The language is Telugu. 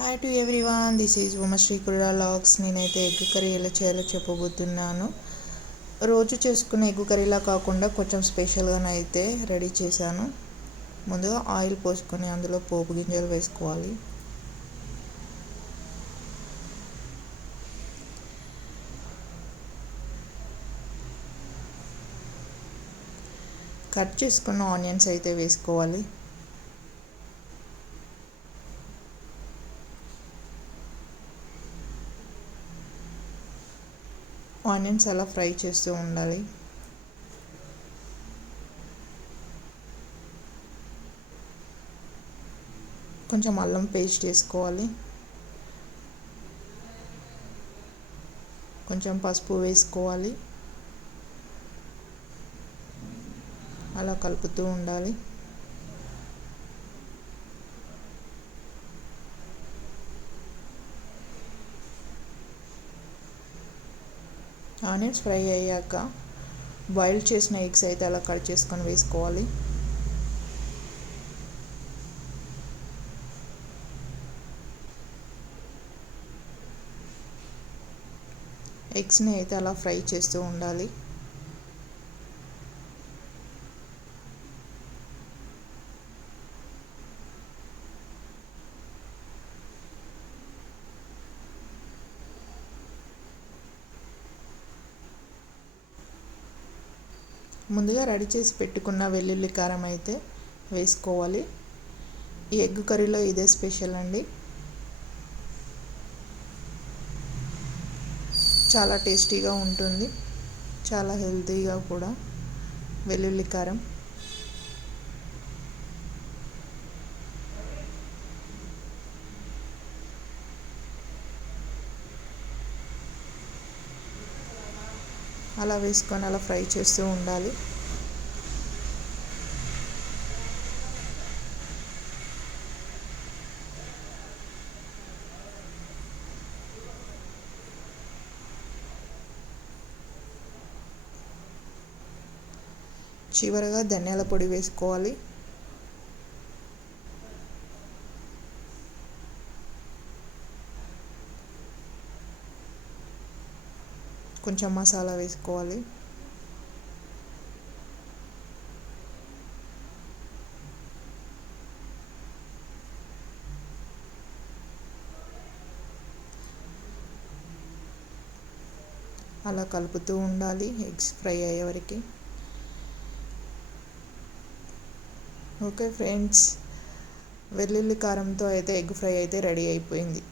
Hi to everyone this is Umashri Kurra logs నేనైతే ఎగ్ కర్రీ ఎలా చేయాలో చెప్పబోతున్నాను. రోజు చేసుకునే ఎగ్ కర్రీలా కాకుండా కొంచెం స్పెషల్గా అయితే రెడీ చేశాను. ముందుగా ఆయిల్ పోసుకొని అందులో పోపు గింజలు వేసుకోవాలి. కట్ చేసుకున్న ఆనియన్స్ అయితే వేసుకోవాలి. ఆనియన్స్ అలా ఫ్రై చేస్తూ ఉండాలి. కొంచెం అల్లం పేస్ట్ వేసుకోవాలి. కొంచెం పసుపు వేసుకోవాలి. అలా కలుపుతూ ఉండాలి. ఆనియన్స్ ఫ్రై అయ్యాక బాయిల్ చేసిన ఎగ్స్ అయితే అలా కట్ చేసుకొని వేసుకోవాలి. ఎగ్స్ని అయితే అలా ఫ్రై చేస్తూ ఉండాలి. ముందుగా రెడీ చేసి పెట్టుకున్న వెల్లుల్లి కారం అయితే వేసుకోవాలి. ఈ ఎగ్ కర్రీలో ఇదే స్పెషల్ అండి. చాలా టేస్టీగా ఉంటుంది. చాలా హెల్తీగా కూడా. వెల్లుల్లి కారం. అలా వేసుకొని అలా ఫ్రై చేస్తూ ఉండాలి. చివరగా ధనియాల పొడి వేసుకోవాలి. కొంచెం మసాలా వేసుకోవాలి. అలా కలుపుతూ ఉండాలి ఎగ్స్ ఫ్రై అయ్యే వరకు. ఓకే ఫ్రెండ్స్ వెల్లుల్లి కారంతో అయితే ఎగ్ ఫ్రై అయితే రెడీ అయిపోయింది.